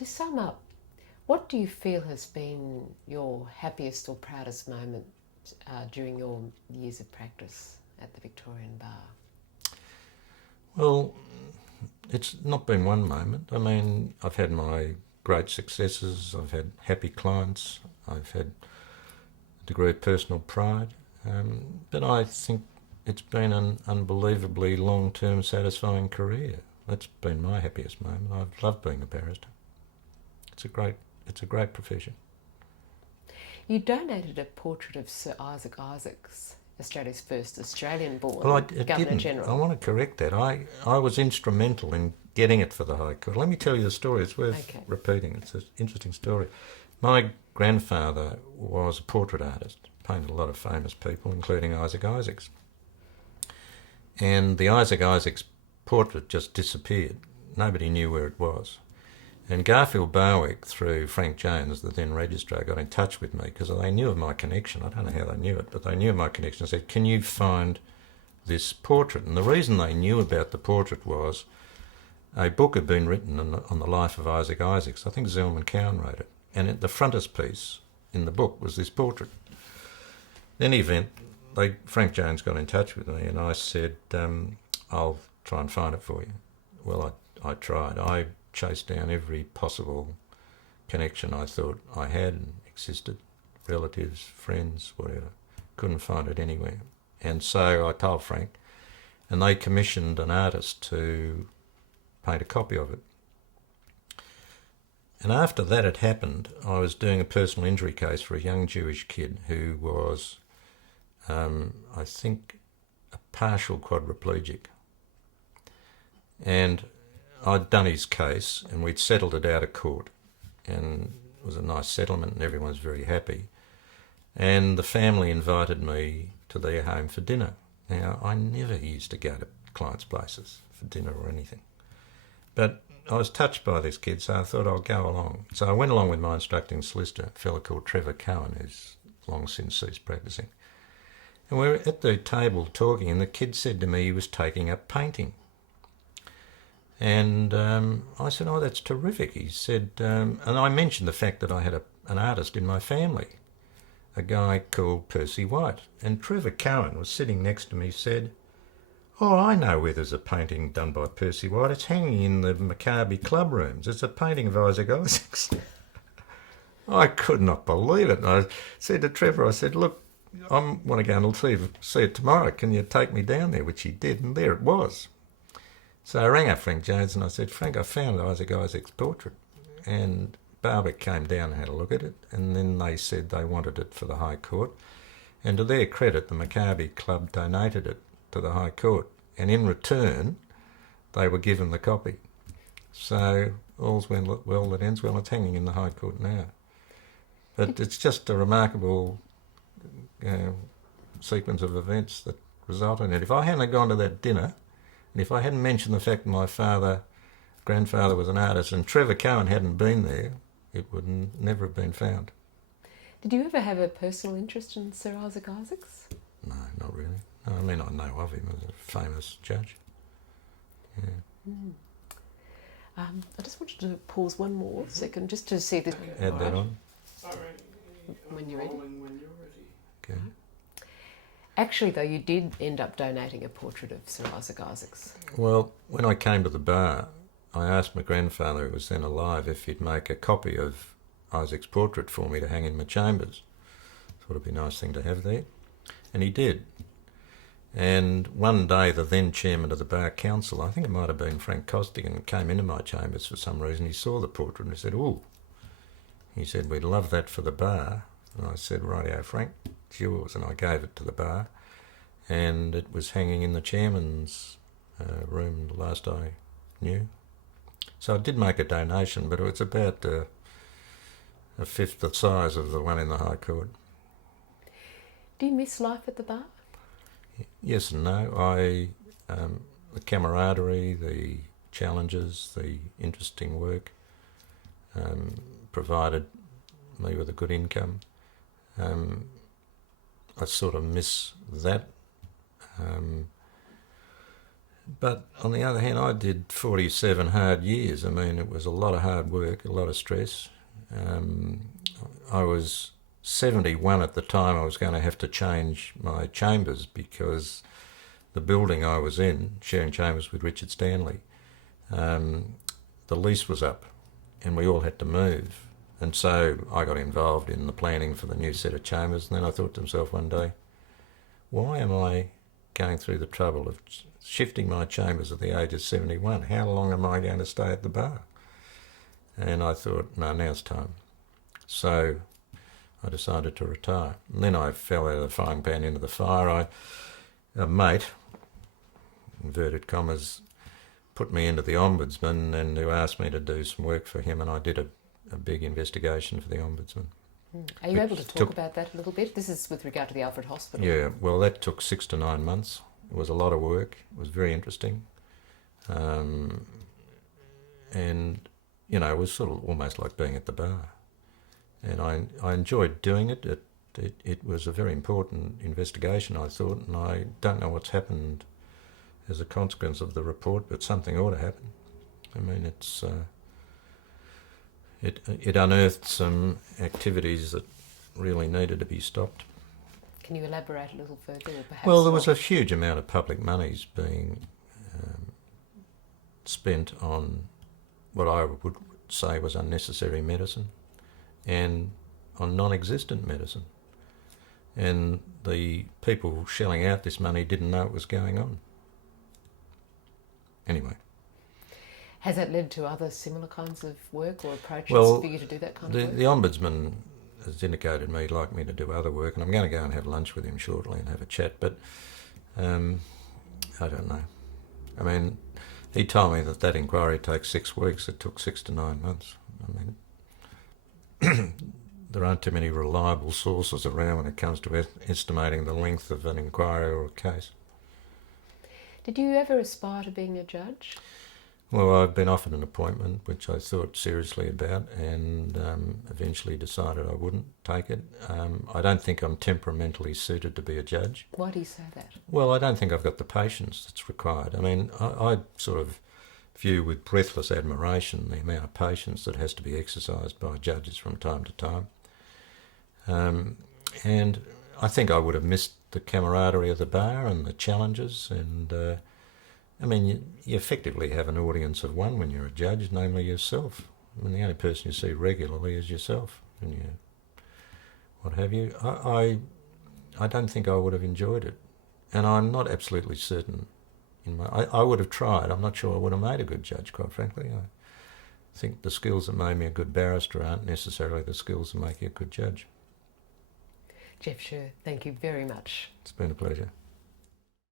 To sum up, what do you feel has been your happiest or proudest moment during your years of practice at the Victorian Bar? Well, it's not been one moment. I mean, I've had my great successes, I've had happy clients, I've had a degree of personal pride, but I think it's been an unbelievably long-term satisfying career. That's been my happiest moment. I've loved being a barrister. It's a great profession. You donated a portrait of Sir Isaac Isaacs, Australia's first Well, Australian-born it Governor didn't. I General. want to correct that. I was instrumental in getting it for the High Court. Let me tell you the story. It's worth Okay. repeating. It's an interesting story. My grandfather was a portrait artist, painted a lot of famous people, including Isaac Isaacs. And the Isaac Isaacs portrait just disappeared. Nobody knew where it was. And Garfield Barwick, through Frank Jones, the then registrar, got in touch with me because they knew of my connection. I don't know how they knew it, but they knew of my connection and said, can you find this portrait? And the reason they knew about the portrait was a book had been written on the life of Isaac Isaacs. I think Zelman Cowan wrote it. And the frontispiece in the book was this portrait. In any event, Frank Jones got in touch with me and I said, I'll try and find it for you. Well, I tried. I chased down every possible connection I thought I had and existed, relatives, friends, whatever. Couldn't find it anywhere. And so I told Frank, and they commissioned an artist to paint a copy of it. And after that had happened, I was doing a personal injury case for a young Jewish kid who was, I think, a partial quadriplegic. And I'd done his case and we'd settled it out of court. And it was a nice settlement and everyone was very happy. And the family invited me to their home for dinner. Now, I never used to go to clients' places for dinner or anything. But I was touched by this kid, so I thought I'll go along. So I went along with my instructing solicitor, a fellow called Trevor Cowan, who's long since ceased practising. And we were at the table talking, and the kid said to me he was taking up painting. And I said, oh, that's terrific. He said, and I mentioned the fact that I had an artist in my family, a guy called Percy White. And Trevor Cowan was sitting next to me, said, oh, I know where there's a painting done by Percy White. It's hanging in the Maccabi club rooms. It's a painting of Isaac Isaacs. I could not believe it. And I said to Trevor, I said, look, I want to go and see it tomorrow. Can you take me down there? Which he did, and there it was. So I rang up Frank Jones and I said, Frank, I found Isaac Isaacs' portrait. And Barwick came down and had a look at it, and then they said they wanted it for the High Court. And to their credit, the Maccabi Club donated it to the High Court, and in return they were given the copy. So all's well that ends well. It's hanging in the High Court now. But it's just a remarkable sequence of events that result in it. If I hadn't gone to that dinner, and if I hadn't mentioned the fact that my grandfather was an artist, and Trevor Cowan hadn't been there, it would never have been found. Did you ever have a personal interest in Sir Isaac Isaacs? No, not really. No, I mean, I know of him as a famous judge. Yeah. I just wanted to pause one more second just to see the... Add that on. When you're ready. Okay. Actually, though, you did end up donating a portrait of Sir Isaac Isaacs. Well, when I came to the bar, I asked my grandfather, who was then alive, if he'd make a copy of Isaac's portrait for me to hang in my chambers. Thought it'd be a nice thing to have there. And he did. And one day the then chairman of the Bar Council, I think it might have been Frank Costigan, came into my chambers for some reason. He saw the portrait and he said, ooh. He said, we'd love that for the bar. And I said, rightio, Frank, it's yours. And I gave it to the bar. And it was hanging in the chairman's room the last I knew. So I did make a donation, but it's about a fifth the size of the one in the High Court. Do you miss life at the bar? Yes and no. The camaraderie, the challenges, the interesting work provided me with a good income. I sort of miss that. But on the other hand, I did 47 hard years. I mean, it was a lot of hard work, a lot of stress. I was 71 at the time. I was going to have to change my chambers because the building I was in, sharing chambers with Richard Stanley, the lease was up and we all had to move. And so I got involved in the planning for the new set of chambers. And then I thought to myself one day, why am I going through the trouble of shifting my chambers at the age of 71? How long am I going to stay at the bar? And I thought, no, now's time. So I decided to retire. And then I fell out of the frying pan into the fire. A mate, inverted commas, put me into the Ombudsman and who asked me to do some work for him, and I did a big investigation for the Ombudsman. Are you able to talk about that a little bit? This is with regard to the Alfred Hospital. Yeah, well, that took 6 to 9 months. It was a lot of work. It was very interesting. And, you know, it was sort of almost like being at the bar. And I enjoyed doing it. It was a very important investigation, I thought, and I don't know what's happened as a consequence of the report, but something ought to happen. I mean, it unearthed some activities that really needed to be stopped. Can you elaborate a little further, or perhaps? Well, there was a huge amount of public monies being spent on what I would say was unnecessary medicine and on non-existent medicine. And the people shelling out this money didn't know what was going on. Anyway. Has that led to other similar kinds of work or approaches for you to do that kind of work? The Ombudsman has indicated he'd like me to do other work, and I'm going to go and have lunch with him shortly and have a chat, but I don't know. I mean, he told me that inquiry takes 6 weeks. It took 6 to 9 months. I mean, there aren't too many reliable sources around when it comes to estimating the length of an inquiry or a case. Did you ever aspire to being a judge? Well, I've been offered an appointment, which I thought seriously about, and eventually decided I wouldn't take it. I don't think I'm temperamentally suited to be a judge. Why do you say that? Well, I don't think I've got the patience that's required. I mean, I sort of view with breathless admiration the amount of patience that has to be exercised by judges from time to time. And I think I would have missed the camaraderie of the bar and the challenges, and I mean, you effectively have an audience of one when you're a judge, namely yourself. I mean, the only person you see regularly is yourself, and what have you. I don't think I would have enjoyed it, and I'm not absolutely certain. I would have tried. I'm not sure I would have made a good judge, quite frankly. I think the skills that made me a good barrister aren't necessarily the skills that make you a good judge. Jeff Sher, thank you very much. It's been a pleasure.